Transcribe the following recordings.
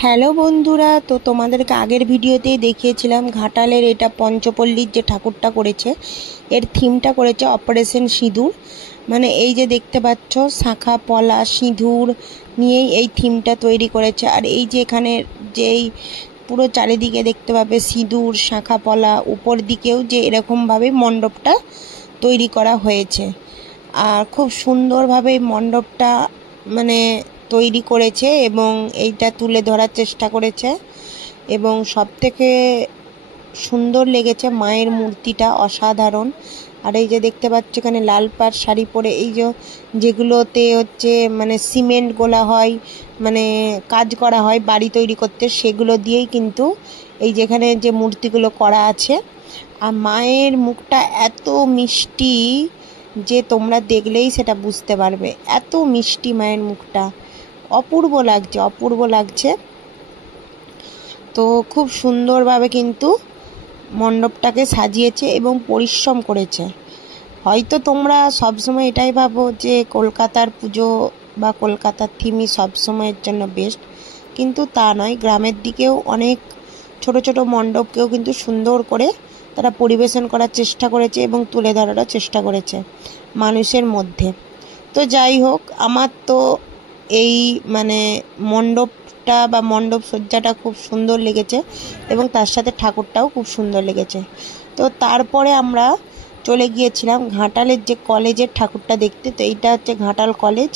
Hello বন্ধুরা, তো তোমাদেরকে আগের ভিডিওতেই দেখিয়েছিলাম ঘাটালের এটা পঞ্চপল্লীর যে ঠাকুরটা করেছে, এর থিমটা করেছে অপারেশন সিঁদুর। মানে এই যে দেখতে পাচ্ছ শাঁখা পলা সিঁদুর নিয়েই এই থিমটা তৈরি করেছে। আর এই যে এখানে যেই পুরো চারিদিকে দেখতে পাবে সিঁদুর শাঁখা পলা, উপর দিকেও যে এরকমভাবে মণ্ডপটা তৈরি করা হয়েছে। আর খুব সুন্দরভাবে মণ্ডপটা মানে তৈরি করেছে এবং এইটা তুলে ধরার চেষ্টা করেছে। এবং সবথেকে সুন্দর লেগেছে মায়ের মূর্তিটা, অসাধারণ। আর এই যে দেখতে পাচ্ছ এখানে লাল পাড় শাড়ি পরে এই যে যেগুলোতে হচ্ছে মানে সিমেন্ট গোলা হয়, মানে কাজ করা হয় বাড়ি তৈরি করতে, সেগুলো দিয়েই কিন্তু এই যেখানে যে মূর্তিগুলো করা আছে। আর মায়ের মুখটা এত মিষ্টি যে তোমরা দেখলেই সেটা বুঝতে পারবে, এত মিষ্টি মায়ের মুখটা, অপূর্ব লাগছে, অপূর্ব লাগছে। তো খুব সুন্দরভাবে কিন্তু মণ্ডপটাকে সাজিয়েছে এবং পরিশ্রম করেছে। হয়তো তোমরা সবসময় এটাই ভাবো যে কলকাতার পুজো বা কলকাতার থিমই সবসময়ের জন্য বেস্ট, কিন্তু তা নয়। গ্রামের দিকেও অনেক ছোট ছোট মণ্ডপকেও কিন্তু সুন্দর করে তারা পরিবেশন করার চেষ্টা করেছে এবং তুলে ধরারও চেষ্টা করেছে মানুষের মধ্যে। তো যাই হোক, আমার তো এই মানে মণ্ডপটা বা মণ্ডপ সজ্জাটা খুব সুন্দর লেগেছে এবং তার সাথে ঠাকুরটাও খুব সুন্দর লেগেছে। তো তারপরে আমরা চলে গিয়েছিলাম ঘাটালের যে কলেজের ঠাকুরটা দেখতে। তো এইটা হচ্ছে ঘাটাল কলেজ,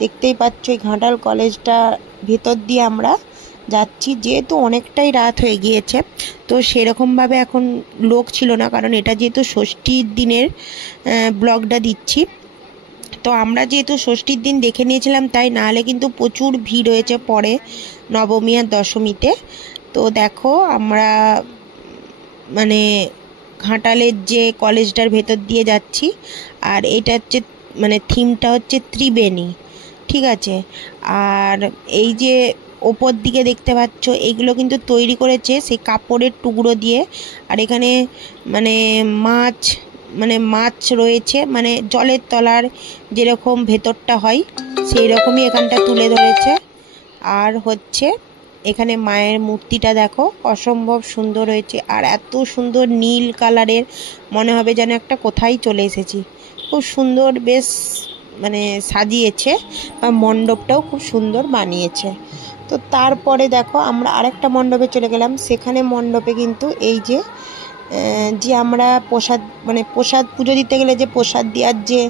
দেখতেই পাচ্ছ। এই ঘাটাল কলেজটা ভেতর দিয়ে আমরা যাচ্ছি, যেহেতু অনেকটাই রাত হয়ে গিয়েছে তো সেরকমভাবে এখন লোক ছিল না, কারণ এটা যেহেতু ষষ্ঠীর দিনের ব্লগটা দিচ্ছি। তো আমরা যেহেতু ষষ্ঠীর দিন দেখে নিয়েছিলাম, তাই নাহলে কিন্তু প্রচুর ভিড় হয়েছে পরে নবমী আর দশমীতে। তো দেখো আমরা মানে ঘাটালের যে কলেজটার ভেতর দিয়ে যাচ্ছি। আর এটা হচ্ছে মানে থিমটা হচ্ছে ত্রিবেণী, ঠিক আছে। আর এই যে ওপর দিকে দেখতে পাচ্ছ এইগুলো কিন্তু তৈরি করেছে সেই কাপড়ের টুকরো দিয়ে। আর এখানে মানে মাছ রয়েছে, মানে জলের তলার যেরকম ভেতরটা হয় সেই রকমই এখানটা তুলে ধরেছে। আর হচ্ছে এখানে মায়ের মূর্তিটা দেখো, অসম্ভব সুন্দর হয়েছে। আর এত সুন্দর নীল কালারের, মনে হবে যেন একটা কোথায় চলে এসেছি। খুব সুন্দর বেশ মানে সাজিয়েছে, বা মণ্ডপটাও খুব সুন্দর বানিয়েছে। তো তারপরে দেখো আমরা আরেকটা মণ্ডপে চলে গেলাম। সেখানে মণ্ডপে কিন্তু এই যে আমরা প্রসাদ পুজো দিতে গেলে যে প্রসাদ দেওয়ার যে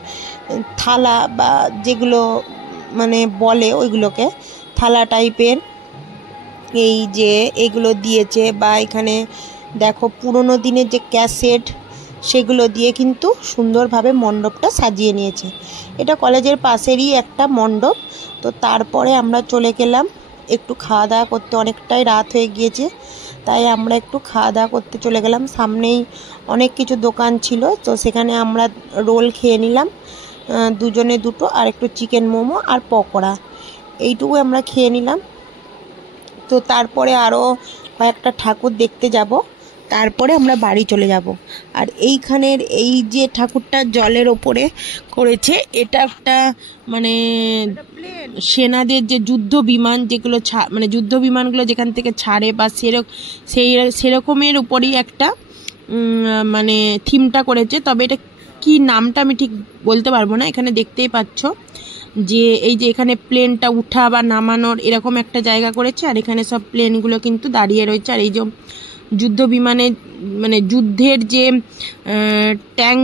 থালা বা যেগুলো মানে বলে, ওইগুলোকে থালা টাইপের এই যে এগুলো দিয়েছে। বা এখানে দেখো পুরোনো দিনের যে ক্যাসেট, সেগুলো দিয়ে কিন্তু সুন্দরভাবে মণ্ডপটা সাজিয়ে নিয়েছে। এটা কলেজের পাশেরই একটা মণ্ডপ। তো তারপরে আমরা চলে গেলাম একটু খাওয়া দাওয়া করতে, অনেকটাই রাত হয়ে গিয়েছে, তাই আমরা একটু খাওয়া দাওয়া করতে চলে গেলাম। সামনেই অনেক কিছু দোকান ছিল, তো সেখানে আমরা রোল খেয়ে নিলাম, দুজনে দুটো, আর একটু চিকেন মোমো আর পকোড়া, এইটুকু আমরা খেয়ে নিলাম। তো তারপরে আরও কয়েকটা ঠাকুর দেখতে যাব, তারপরে আমরা বাড়ি চলে যাব। আর এইখানের এই যে ঠাকুরটা জলের ওপরে করেছে, এটা একটা মানে সেনাদের যে যুদ্ধ বিমান, যেগুলো মানে যুদ্ধ বিমানগুলো যেখান থেকে ছাড়ে বা সেরকমের উপরই একটা মানে থিমটা করেছে। তবে এটা কি নামটা আমি ঠিক বলতে পারবো না। এখানে দেখতেই পাচ্ছ যে এই যে এখানে প্লেনটা উঠা বা নামানোর এরকম একটা জায়গা করেছে। আর এখানে সব প্লেনগুলো কিন্তু দাঁড়িয়ে রয়েছে। আর এই যে যুদ্ধ বিমানে মানে যুদ্ধের যে ট্যাঙ্ক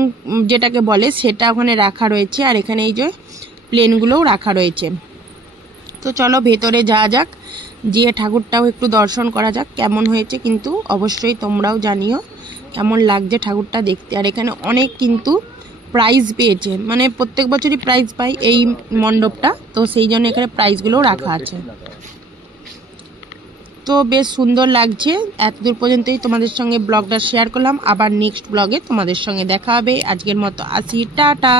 যেটাকে বলে, সেটা ওখানে রাখা রয়েছে। আর এখানে এই যে প্লেনগুলোও রাখা রয়েছে। তো চলো ভেতরে যাওয়া যাক, গিয়ে ঠাকুরটাও একটু দর্শন করা যাক কেমন হয়েছে। কিন্তু অবশ্যই তোমরাও জানিও কেমন লাগছে ঠাকুরটা দেখতে। আর এখানে অনেক কিন্তু প্রাইজ পেয়েছে, মানে প্রত্যেক বছরই প্রাইজ পাই এই মণ্ডপটা, তো সেই জন্য এখানে প্রাইজগুলোও রাখা আছে। তো বেশ সুন্দর লাগছে। এতদূর পর্যন্তই তোমাদের সঙ্গে ব্লগটা শেয়ার করলাম। আবার নেক্সট ব্লগে তোমাদের সঙ্গে দেখা হবে। আজকের মতো আসি, টাটা।